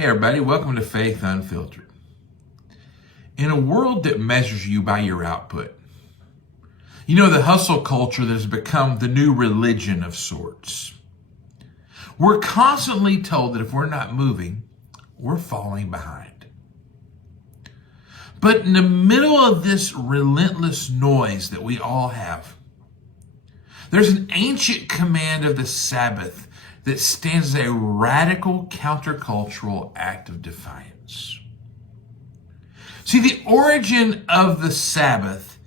Hey everybody, welcome to Faith Unfiltered. In a world that measures you by your output, the hustle culture that has become the new religion of sorts. We're constantly told that if we're not moving, we're falling behind. But in the middle of this relentless noise that we all have, there's an ancient command of the Sabbath that stands as a radical countercultural act of defiance. See, the origin of the Sabbath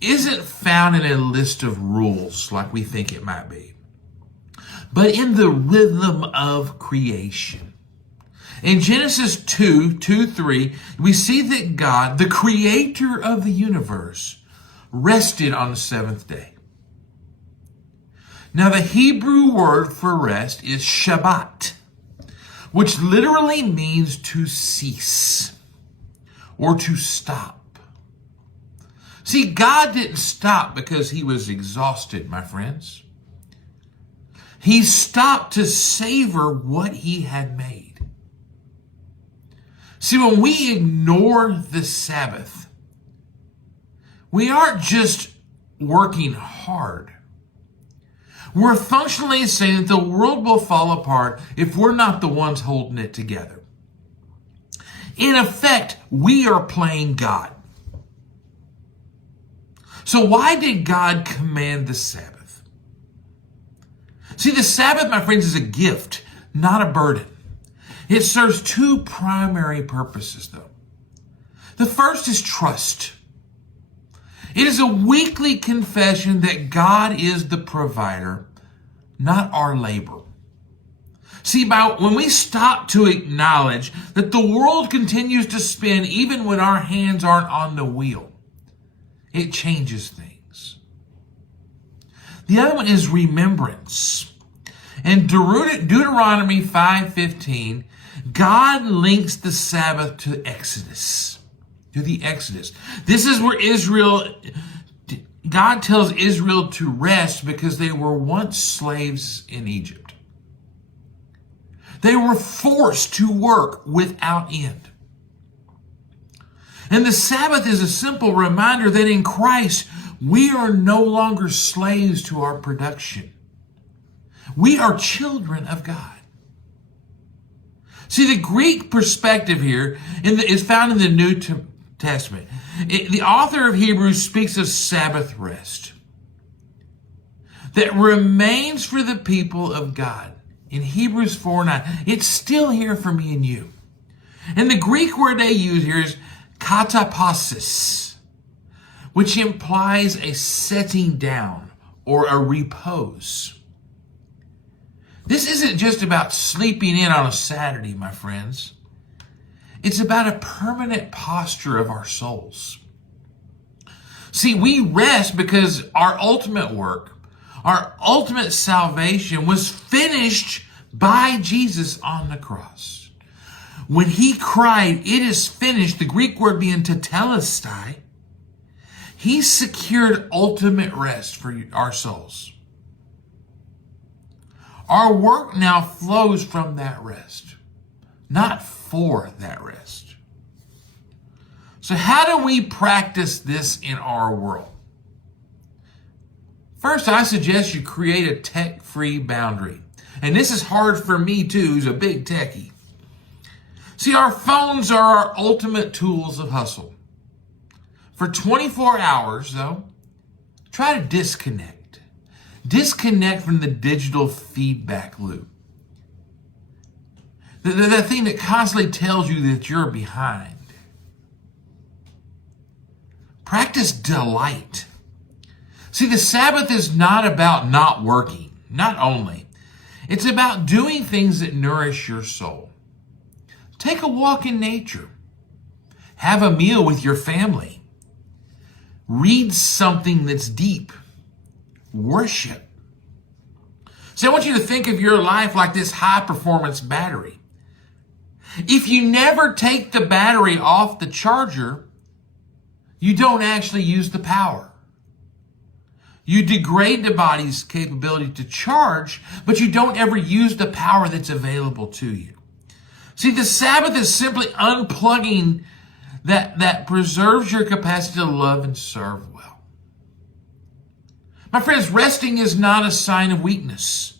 isn't found in a list of rules like we think it might be, but in the rhythm of creation. In Genesis 2:3, we see that God, the creator of the universe, rested on the seventh day. Now, the Hebrew word for rest is Shabbat, which literally means to cease or to stop. See, God didn't stop because he was exhausted, my friends. He stopped to savor what he had made. See, when we ignore the Sabbath, we aren't just working hard. We're functionally saying that the world will fall apart if we're not the ones holding it together. In effect, we are playing God. So why did God command the Sabbath? See, the Sabbath, my friends, is a gift, not a burden. It serves two primary purposes, though. The first is trust. It is a weekly confession that God is the provider, not our labor. See, when we stop to acknowledge that the world continues to spin even when our hands aren't on the wheel, it changes things. The other one is remembrance. In Deuteronomy 5:15, God links the Sabbath to the Exodus. This is where God tells Israel to rest because they were once slaves in Egypt. They were forced to work without end. And the Sabbath is a simple reminder that in Christ, we are no longer slaves to our production. We are children of God. See, the Greek perspective here is found in the New Testament. The author of Hebrews speaks of Sabbath rest that remains for the people of God. In Hebrews 4:9, it's still here for me and you. And the Greek word they use here is katapasis, which implies a setting down or a repose. This isn't just about sleeping in on a Saturday, my friends. It's about a permanent posture of our souls. See, we rest because our ultimate work, our ultimate salvation was finished by Jesus on the cross. When he cried, "It is finished," the Greek word being tetelestai, he secured ultimate rest for our souls. Our work now flows from that rest, not for that rest. So how do we practice this in our world? First, I suggest you create a tech-free boundary. And this is hard for me too, who's a big techie. See, our phones are our ultimate tools of hustle. For 24 hours, though, try to disconnect. Disconnect from the digital feedback loop. The thing that constantly tells you that you're behind. Practice delight. See, the Sabbath is not about not working, not only. It's about doing things that nourish your soul. Take a walk in nature. Have a meal with your family. Read something that's deep. Worship. See, I want you to think of your life like this high-performance battery. If you never take the battery off the charger, you don't actually use the power. You degrade the body's capability to charge, but you don't ever use the power that's available to you. See, the Sabbath is simply unplugging that preserves your capacity to love and serve well. My friends, resting is not a sign of weakness.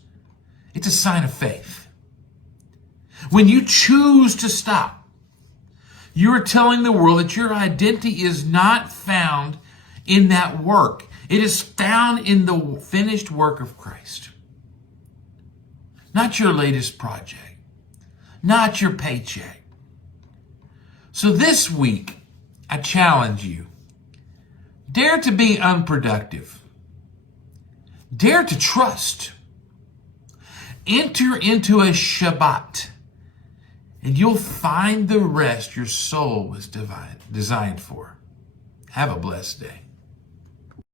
It's a sign of faith. When you choose to stop, you are telling the world that your identity is not found in that work. It is found in the finished work of Christ. Not your latest project, not your paycheck. So this week, I challenge you, dare to be unproductive. Dare to trust. Enter into a Shabbat, and you'll find the rest your soul was designed for. Have a blessed day.